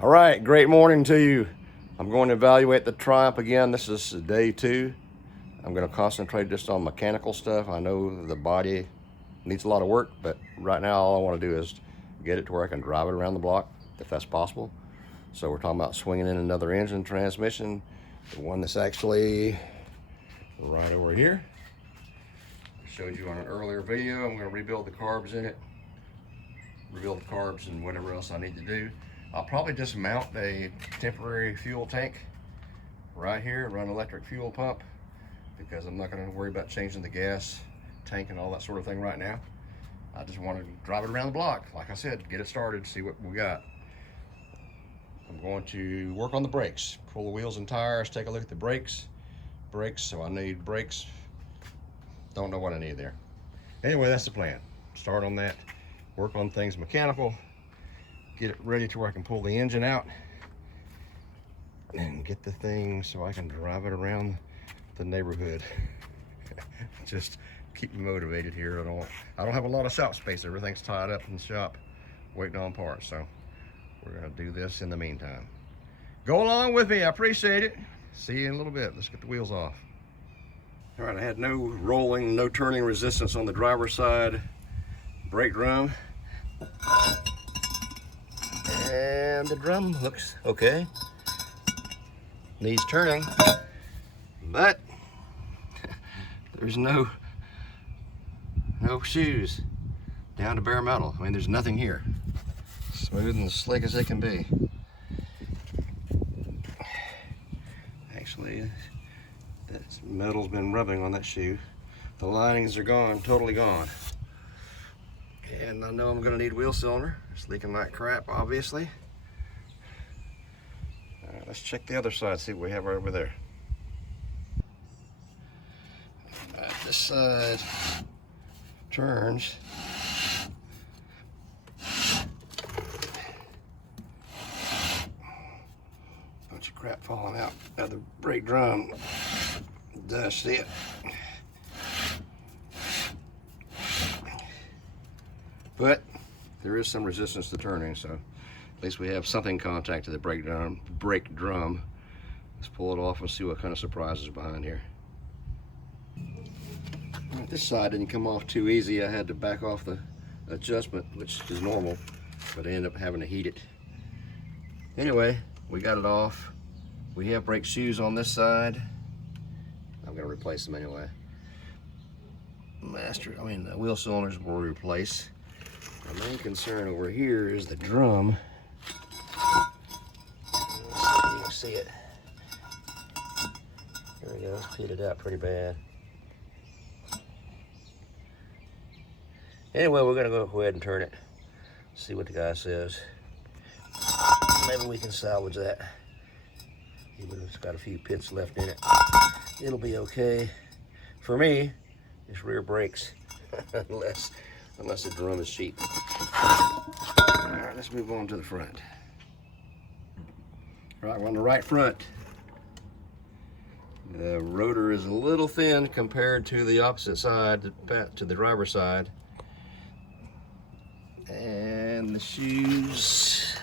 All right, great morning to you. I'm going to evaluate the Triumph again. This is day 2. I'm going to concentrate just on mechanical stuff. I know the body needs a lot of work, but right now all I want to do is get it to where I can drive it around the block, if that's possible. So we're talking about swinging in another engine transmission, the one that's actually right over here. I showed you on an earlier video. I'm going to rebuild the carbs in it, rebuild the carbs and whatever else I need to do. I'll probably just mount a temporary fuel tank right here, run electric fuel pump, because I'm not going to worry about changing the gas tank and all that sort of thing right now. I just want to drive it around the block, like I said, get it started, see what we got. I'm going to work on the brakes, pull the wheels and tires, take a look at the brakes, so I need brakes. Don't know what I need there. Anyway, that's the plan. Start on that, work on things mechanical, get it ready to where I can pull the engine out and get the thing so I can drive it around the neighborhood. Just keep me motivated here. I don't have a lot of shop space. Everything's tied up in the shop waiting on parts, so we're gonna do this in the meantime. Go along with me, I appreciate it. See you in a little bit. Let's get the wheels off. All right, I had no rolling, no turning resistance on the driver's side brake drum. And the drum looks okay. Needs turning, but there's no shoes down to bare metal. I mean, there's nothing here. Smooth and slick as it can be. Actually, that metal's been rubbing on that shoe. The linings are gone, totally gone. And I know I'm gonna need wheel cylinder. It's leaking like crap, obviously. All right, let's check the other side, see what we have right over there. All right, this side turns. Bunch of crap falling out of the brake drum. Dust it. But there is some resistance to turning, so at least we have something contact to the brake drum. Let's pull it off and see what kind of surprises are behind here. Right, this side didn't come off too easy. I had to back off the adjustment, which is normal, but I ended up having to heat it. Anyway, we got it off. We have brake shoes on this side. I'm gonna replace them anyway. The wheel cylinders will replace. My main concern over here is the drum. You can see it. There we go, it's pitted out pretty bad. Anyway, we're gonna go ahead and turn it, see what the guy says. Maybe we can salvage that. Even if it's got a few pits left in it, it'll be okay. For me, it's rear brakes, unless the drum is cheap. All right, let's move on to the front. All right, we're on the right front. The rotor is a little thin compared to the opposite side, to the driver's side. And the shoes,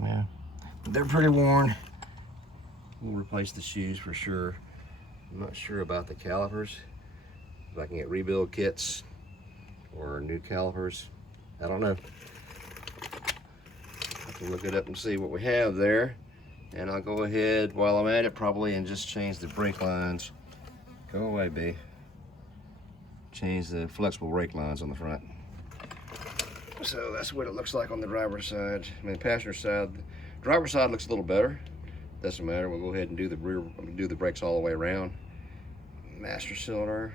yeah, they're pretty worn. We'll replace the shoes for sure. I'm not sure about the calipers. If I can get rebuild kits or new calipers, I don't know. I can look it up and see what we have there. And I'll go ahead while I'm at it probably and just change the brake lines. Go away, B. Change the flexible brake lines on the front. So that's what it looks like on the driver's side. I mean, the passenger side. Driver's side looks a little better. Doesn't matter. We'll go ahead and do the brakes all the way around. Master cylinder,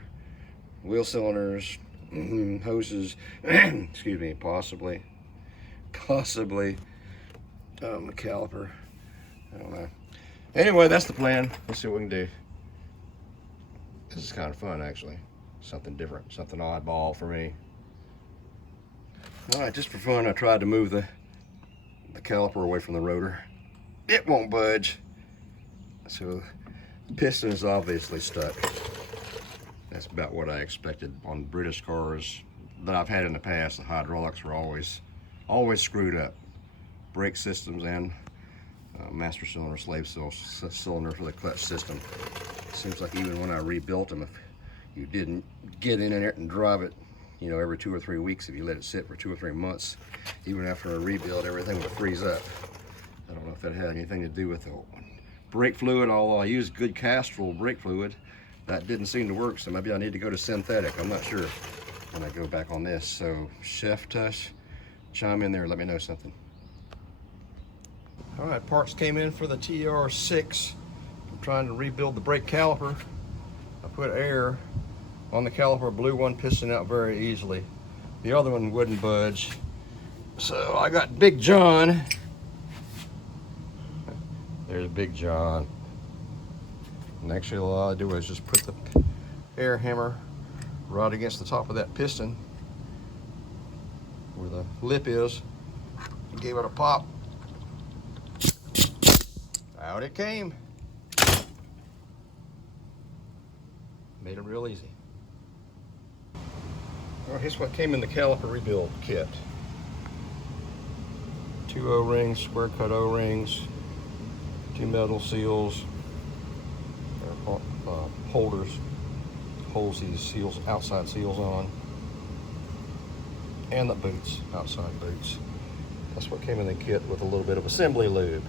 wheel cylinders, hoses. Excuse me. Possibly. A caliper. I don't know. Anyway, that's the plan. Let's see what we can do. This is kind of fun, actually. Something different, something oddball for me. All right, just for fun, I tried to move the caliper away from the rotor. It won't budge. So the piston is obviously stuck. That's about what I expected on British cars that I've had in the past. The hydraulics were always always screwed up. Brake systems and master cylinder, cylinder for the clutch system. Seems like even when I rebuilt them, if you didn't get in it and drive it, you know, every 2 or 3 weeks, if you let it sit for 2 or 3 months, even after a rebuild, everything would freeze up. I don't know if that had anything to do with the brake fluid, although I used good Castrol brake fluid. That didn't seem to work, so maybe I need to go to synthetic. I'm not sure when I go back on this. So Chef Tush, chime in there, let me know something. All right, parts came in for the TR6. I'm trying to rebuild the brake caliper. I put air on the caliper, blew one piston out very easily. The other one wouldn't budge. So I got Big John. There's Big John. And actually all I do is just put the air hammer right against the top of that piston where the lip is. Gave it a pop. Out it came. Made it real easy. All right, here's what came in the caliper rebuild kit. 2 O-rings, square cut O-rings, 2 metal seals, holders, holds these seals, outside seals on, and the boots, outside boots. That's what came in the kit with a little bit of assembly lube.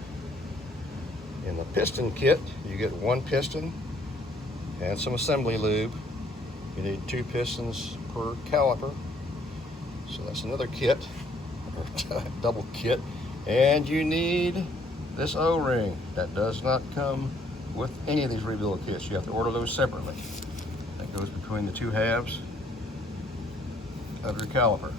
In the piston kit, you get 1 piston and some assembly lube. You need 2 pistons per caliper. So that's another kit, or double kit. And you need this O-ring. That does not come with any of these rebuild kits. You have to order those separately. That goes between the 2 halves of your caliper.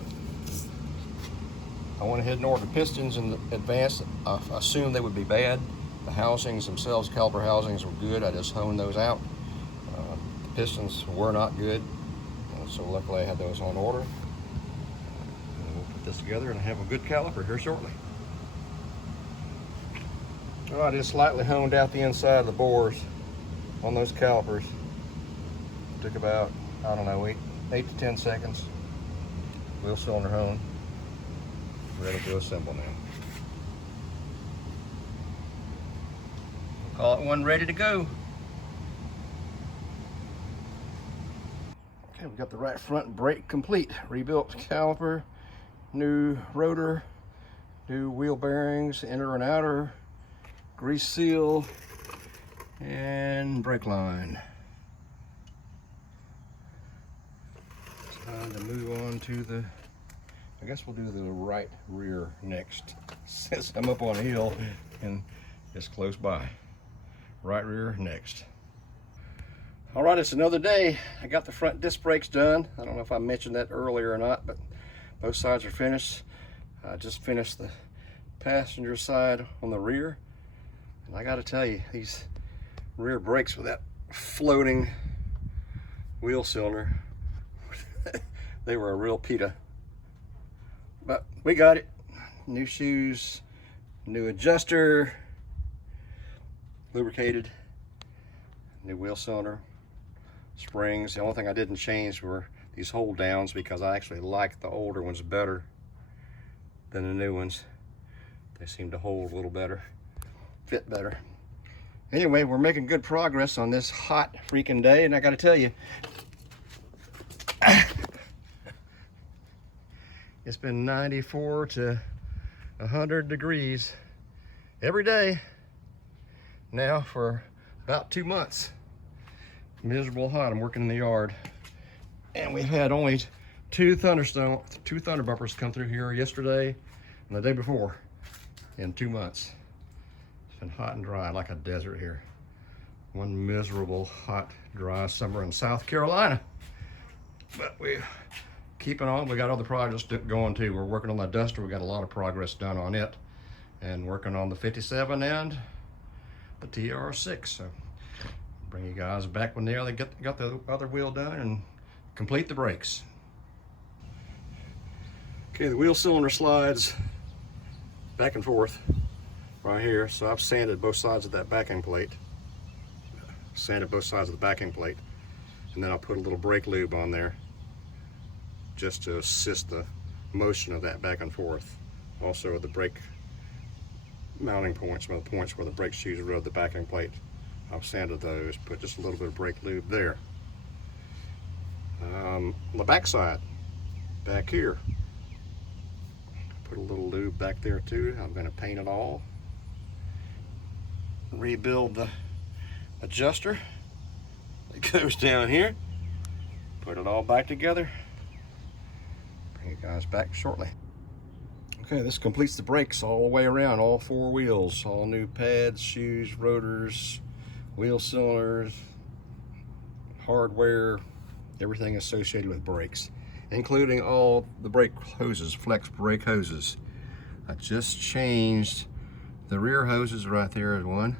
I went ahead and ordered pistons in advance. I assumed they would be bad. The housings themselves, caliper housings, were good. I just honed those out. The pistons were not good, so luckily I had those on order. And we'll put this together and have a good caliper here shortly. Well, I just slightly honed out the inside of the bores on those calipers. Took about, I don't know, 8 to 10 seconds. Wheel cylinder hone. Ready to assemble now. Call it one ready to go. Okay, we've got the right front brake complete. Rebuilt caliper, new rotor, new wheel bearings, inner and outer, grease seal, and brake line. It's time to move on to the, I guess we'll do the right rear next, since I'm up on a hill and it's close by. Right rear next. All right, it's another day. I got the front disc brakes done. I don't know if I mentioned that earlier or not, but both sides are finished. I just finished the passenger side on the rear. And I gotta tell you, these rear brakes with that floating wheel cylinder, they were a real pita. But we got it. New shoes, new adjuster, lubricated, new wheel cylinder, springs. The only thing I didn't change were these hold downs because I actually like the older ones better than the new ones. They seem to hold a little better, fit better. Anyway, we're making good progress on this hot freaking day, and I gotta tell you, it's been 94 to 100 degrees every day now for about 2 months. Miserable hot. I'm working in the yard, and we've had only two thunder bumpers come through here yesterday and the day before in 2 months. It's been hot and dry like a desert here. One miserable hot dry summer in South Carolina, but we're keeping on. We got other projects going too. We're working on the Duster. We got a lot of progress done on it, and working on the 57 and the TR6. So bring you guys back when they got the other wheel done and complete the brakes. Okay, the wheel cylinder slides back and forth right here. So I've sanded both sides of that backing plate. Sanded both sides of the backing plate. And then I'll put a little brake lube on there just to assist the motion of that back and forth. Also the brake mounting points, some of the points where the brake shoes rub the backing plate. I've sanded those, put just a little bit of brake lube there. On the back side, back here, put a little lube back there too. I'm going to paint it all, rebuild the adjuster that goes down here, put it all back together, bring you guys back shortly. Okay, this completes the brakes all the way around, all 4 wheels, all new pads, shoes, rotors, wheel cylinders, hardware, everything associated with brakes, including all the brake hoses, flex brake hoses. I just changed the rear hoses right there is one.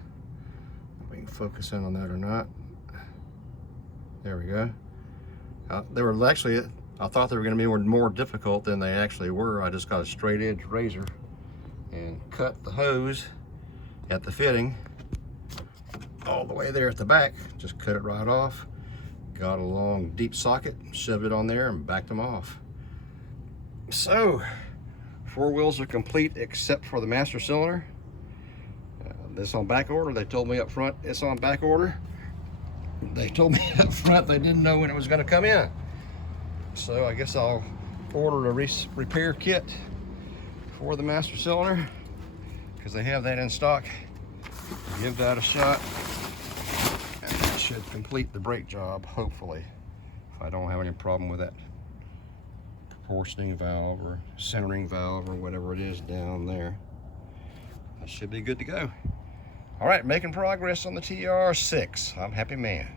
If we can focus in on that or not. There we go. They were actually, I thought they were going to be more difficult than they actually were. I just got a straight edge razor and cut the hose at the fitting all the way there at the back. Just cut it right off. Got a long deep socket, shoved it on there and backed them off. So 4 wheels are complete except for the master cylinder. This on back order. They told me up front it's on back order. They told me up front they didn't know when it was going to come in. So I guess I'll order a repair kit for the master cylinder because they have that in stock. Give that a shot. And that should complete the brake job, hopefully, if I don't have any problem with that proportioning valve or centering valve or whatever it is down there. That should be good to go. All right, making progress on the TR6. I'm a happy man.